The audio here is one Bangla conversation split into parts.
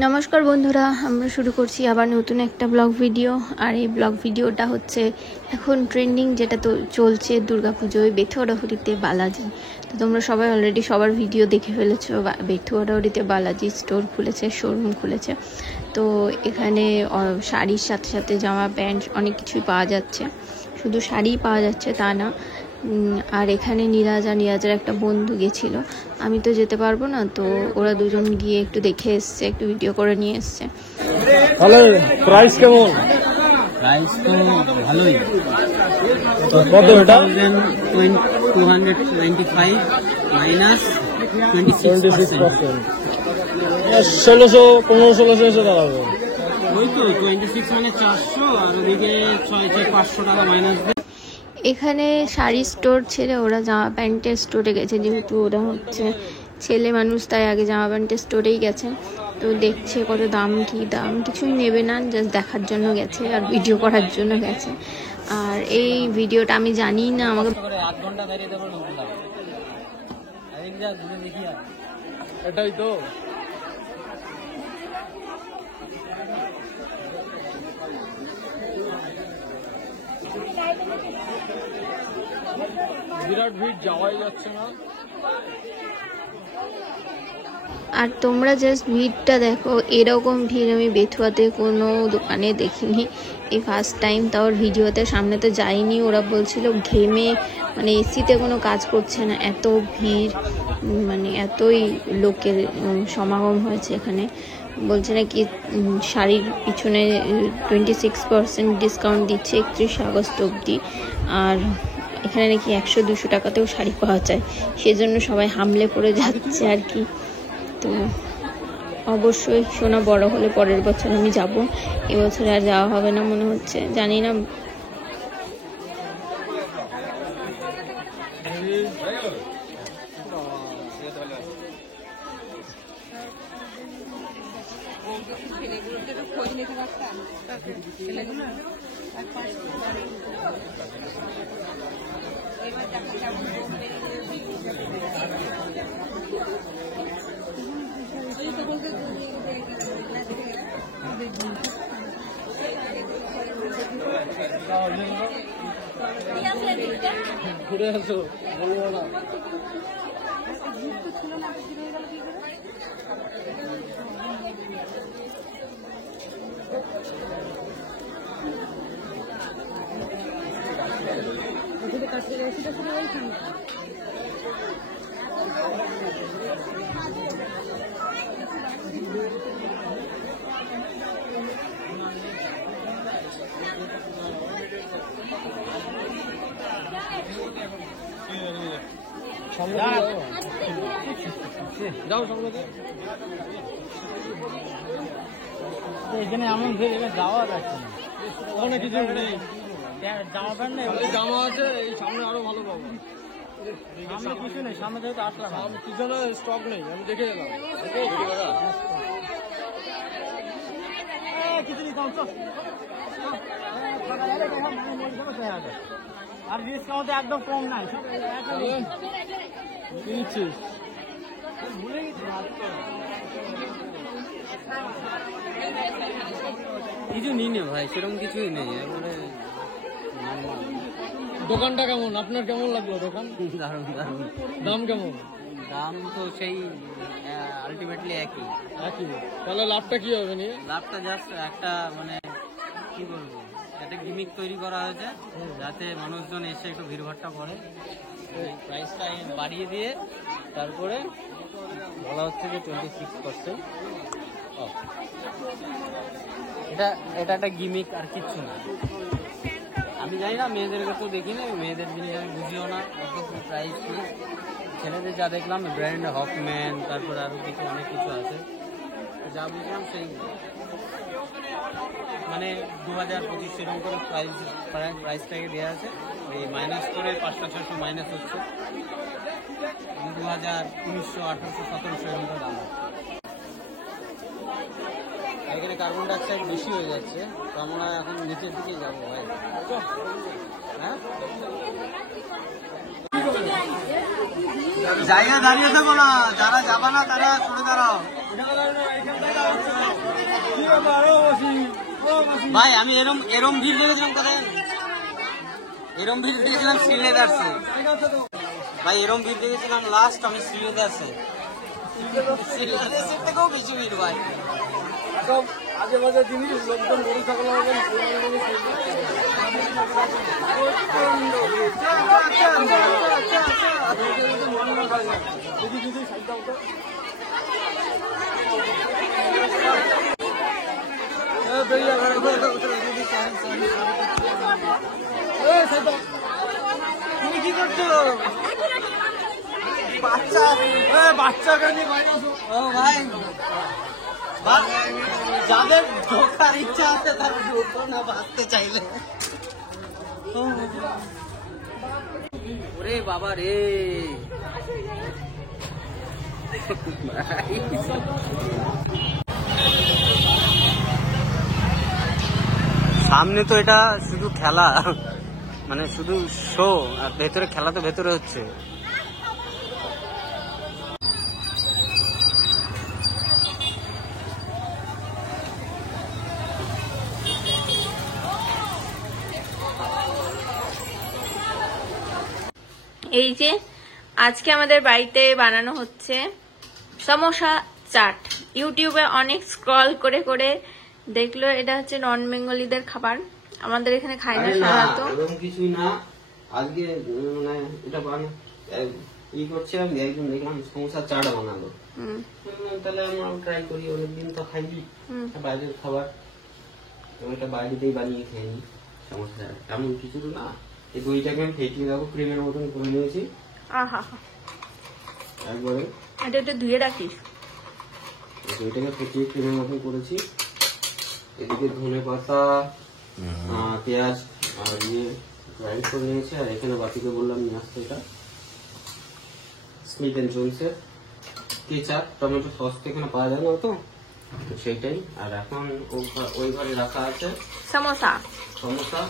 নমস্কার বন্ধুরা, আমরা শুরু করছি আবার নতুন একটা ব্লগ ভিডিও। আর এই ব্লগ ভিডিওটা হচ্ছে এখন ট্রেন্ডিং, যেটা তো চলছে দুর্গাপুজোয় বেথুয়াডাহুরিতে বালাজি। তো তোমরা সবাই অলরেডি সবার ভিডিও দেখে ফেলেছো। বেথুয়াডাহুরিতে বালাজি স্টোর খুলেছে, শোরুম খুলেছে। তো এখানে শাড়ির সাথে সাথে জামা প্যান্ট অনেক কিছুই পাওয়া যাচ্ছে। শুধু শাড়িই পাওয়া যাচ্ছে তা না। আর এখানে নীরাজার একটা বন্ধু গেছিলো, আমি তো যেতে পারবো না, তো ওরা দুজন গিয়ে একটু দেখে এসছে, একটু ভিডিও করে নিয়ে এসছে। তাহলে প্রাইস কেমন? প্রাইস তো ভালোই। কত এটা? 295 মাইনাস 26%। 1600 এসে দাঁড়াবে। ওই তো 26 মানে 400, আর ওদিকে 500 টাকা মাইনাস দেয়। এখানে শাড়ি স্টোর ছেড়ে ওরা জামা প্যান্টের স্টোরে গেছে, যেহেতু ওরা হচ্ছে ছেলে মানুষ, তাই আগে জামা প্যান্টের স্টোরেই গেছে। তো দেখছে কত দাম, কি দাম কিছুই নেবে না, জাস্ট দেখার জন্য গেছে আর ভিডিও করার জন্য গেছে। আর এই ভিডিওটা আমি জানি না, আমাকে আধ ঘন্টা দাঁড়িয়ে দেবো এটাই তো। বিরাট ভিড়, যাওয়াই যাচ্ছে না। আর তোমরা জাস্ট ভিড়টা দেখো, এরকম ভিড় আমি বেথুয়াতে কোনো দোকানে দেখিনি, এই ফার্স্ট টাইম। তাও ভিডিওতে সামনে তো যাইনি। ওরা বলছিল ঘেমে মানে এসিতে কোনো কাজ করছে না, এত ভিড়, মানে এতই লোকের সমাগম হয়েছে এখানে। বলছে নাকি শাড়ির পিছনে 26% ডিসকাউন্ট দিচ্ছে 31 আগস্ট অবধি। আর এখানে নাকি 100-200 টাকাতেও শাড়ি পাওয়া যায়, সেজন্য সবাই হামলে পড়ে যাচ্ছে আর কি। তো অবশ্যই সোনা বড় হলে পরের বছর আমি যাব, এবছরে আর যাওয়া হবে না মনে হচ্ছে, জানি না। ঘুরে আসো, বলবো না। যাও সামনে। এখানে এমন ভিড়, এখানে যাওয়া যাচ্ছে না। ওখানে কিছু নেই, জামা প্যান্ট নেই, জামা আছে। এই সামনে আরো ভালো পাবো। সামনে কিছু নেই, সামনে থেকে তো আসলাম। আমি পিছনে স্টক নেই, আমি দেখে এলাম। আর ডিসকাউন্ট একদম কম নাই। কিনছিস? কিছু নিই না ভাই, সেরকম কিছুই নেই। দোকানটা কেমন? আপনার কেমন লাগলো দোকান? দারুণ দারুণ। দাম কেমন? দাম তো সেই আলটিমেটলি একই। তাহলে লাভটা কি হবে নিয়ে? লাভটা জাস্ট একটা মানে কি বলবো, একটা গিমিক তৈরি করা হয়েছে যাতে মানুষজন এসে একটু ভিড়ভাট্টা করে। প্রাইসটা বাড়িয়ে দিয়ে তারপরে বলা হচ্ছে যে 26% অফ। এটা একটা গিমিক, আর কিচ্ছু না। আমি জানি না, মেয়েদেরকে তো দেখি না, মেয়েদের জিনিস আমি বুঝিও না অত প্রাইস। ছেলেদের যা দেখলাম ব্র্যান্ড হকম্যান, তারপরে আরও কিছু অনেক কিছু আছে, যা বুঝলাম সেই মানে 2025 সেরকম করে প্রাইসটাকে দেওয়া আছে। এই মাইনাস করে 500-600 মাইনাস হচ্ছে, 2000, 1900, 1800, 1700 এরকম করে দাম হচ্ছে। এখানে কার্বন ডাইঅক্সাইড বেশি হয়ে যাচ্ছে, তো আমরা এখন নিচের দিকে যাবো ভাই। হ্যাঁ, জায়গা দাঁড়িয়ে থাকো না, যারা যাবা না তারা সরে দাঁড়াও। ভাই আমি এরম এরম ভিড় দেখেছিলাম কোথায়, এরম ভিড় দেখেছিলাম শ্রীলেদার্সে ভাই, এরম ভিড় দেখেছিলাম লাস্ট আমি শ্রীলেদার্সে। শ্রীলেদার্সের থেকেও বেশি ভিড় ভাই। আজে বাজে জিনিস লোকজন গরু ছাগল তুমি কি করছো? বাচ্চা বাচ্চাকে নিয়ে বাইরে আসো। ও ভাই, যাদের ঢোকার ইচ্ছা আছে তারা ঢোকো না বাঁচতে চাইলে। ওরে বাবা রে, সামনে তো এটা শুধু খেলা, মানে শুধু শো, আর ভেতরে খেলা তো ভেতরে হচ্ছে। এই যে আজকে আমাদের বাড়িতে বানানো হচ্ছে সমোসা চাট। ইউটিউবে অনেক স্ক্রল করে করে দেখলো এটা হচ্ছে নন বেঙ্গলিদের খাবার, আমাদের এখানে খায় না সাধারণত। এরকম কিছুই না, আজকে মানে এটা ই করছে, আমি একদিন দেখলাম সমোসা চাট বানালো, তাহলে আমরা ট্রাই করি, অনেকদিন তো খাইনি বাইরের খাবার, এটা বাইরেতেই বানিয়ে খেয়ে নি সমোসা চাট। তেমন কিছু না, এই দইটাকে আমি ফেটিয়ে দেবো, ক্রিমের মতন করে নিয়েছি একবারে। এটা একটু ধুয়ে রাখিস। দইটাকে ফেটিয়ে ক্রিমের মতন করেছি। এদিকে ধনে পাতা, পেঁয়াজ আর ইয়ে গ্রাইন্ড করে নিয়েছি, আর এখানে বাটিতে বললাম নিয়ে আসতে এটা স্মিথ এন্ড জোনসের কেচাপ টমেটো সস তো এখানে পাওয়া যায় না তো সেইটাই। আর এখন ওই ঘরে রাখা আছে সমোসা, সমোসা।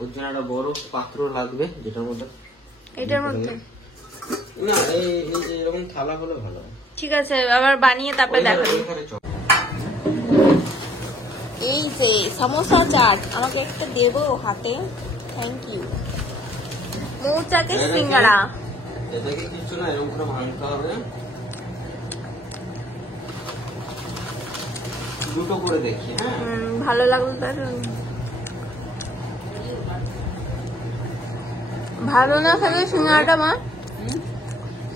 ওর জন্য একটা বড় পাত্র লাগবে, যেটার মধ্যে এটার মধ্যে না এই এরকম থালা হলে ভালো হয়। ঠিক আছে, আবার বানিয়ে তারপরে দেখাবি। এই যে সমোসা চাট আমাকে একটা দেবো হাতে, থ্যাংক ইউ। মৌচাকে সিঙ্গারা, এটাকে কিছু না, এরকম করে ভাঙতে হবে, দুটো করে দেখি। হ্যাঁ ভালো লাগলো তার। ভালো না খেলে সিঙ্গারাটা মা,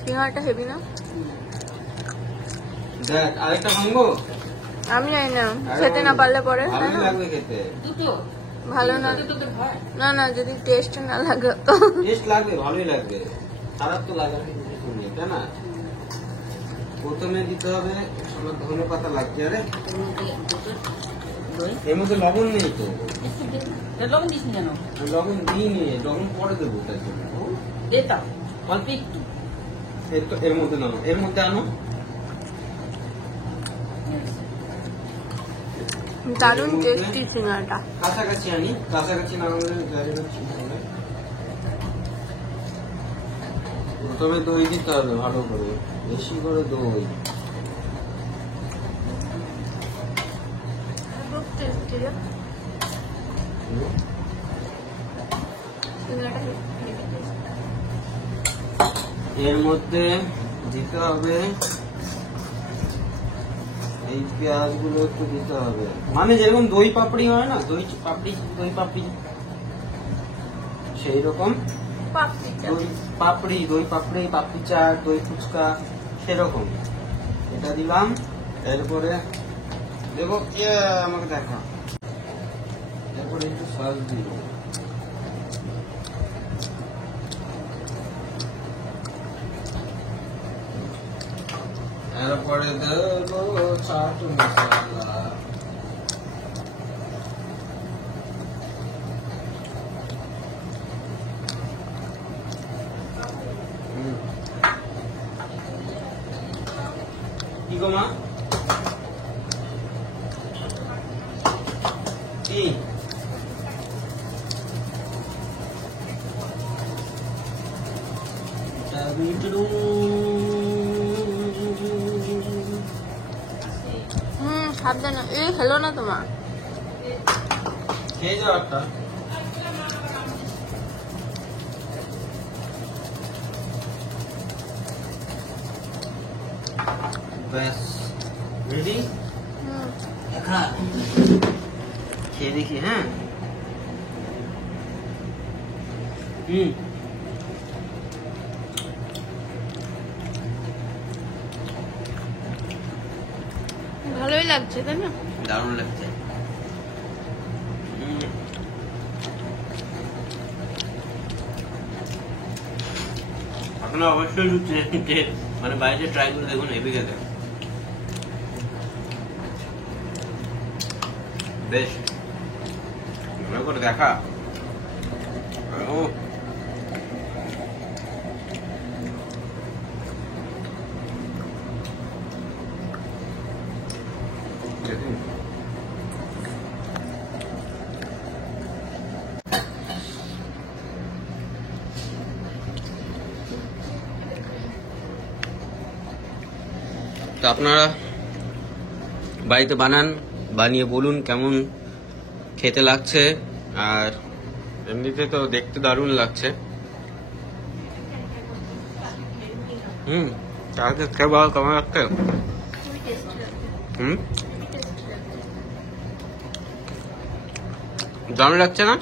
সিঙ্গারাটা হেবি না? দেখ আরেকটা ভাঙবো, আমি জানি না, খেতে না পারলে পরে ভালো লাগবে খেতে। ভালো না, না না যদি টেস্ট না লাগে তো টেস্ট লাগবে, ভালোই লাগবে, খারাপ তো লাগার কিছু নেই, তাই না? প্রথমে দিতে হবে ধনে পাতা লাগছে। আরে এর মধ্যে লবণ নেই তো, লবণ দিস কেন? লবণ দিইনি, লবণ পরে দেবো তার জন্য। এটা অল্প একটু এর মধ্যে নানো, এর মধ্যে আনো। দারুণ টেস্টি সিঙ্গারাটা। কাছাকাছি আনি, কাছাকাছি না হলে জায়গাটা ঠিক হবে। প্রথমে দই দিতে হবে ভালো করে, বেশি করে দই। এর মধ্যে দিতে হবে এই পেঁয়াজ গুলো একটু দিতে হবে, মানে যেরকম দই পাপড়ি হয় না, দই পাপড়ি সেই রকম দই পাপড়ি, পাপড়ি চাট, দই ফুচকা সেরকম। এটা দিলাম, এরপরে দেবো আমাকে দেখা, এরপরে একটু সস দিব, এরপরে দেবো চাট মশলা, কি গো মা, কি সাবধানে, এই খেলো না তোমার। খেয়ে যাও একটা। ব্যাস রেডি। দেখা খেয়ে দেখি। হ্যাঁ ভালোই লাগছে তাই না? দারুণ লাগছে। আপনারা অবশ্যই মানে বাইরে ট্রাই করে দেখুন, হেভি খেতে বেশ। মনে করে দেখা তো আপনারা বাড়িতে বানান, বানিয়ে বলুন কেমন খেতে লাগছে। আর এমনিতে তো দেখতে দারুণ লাগছে। তাহলে খেয়ে বল কেমন লাগছে। দারুণ লাগছে না?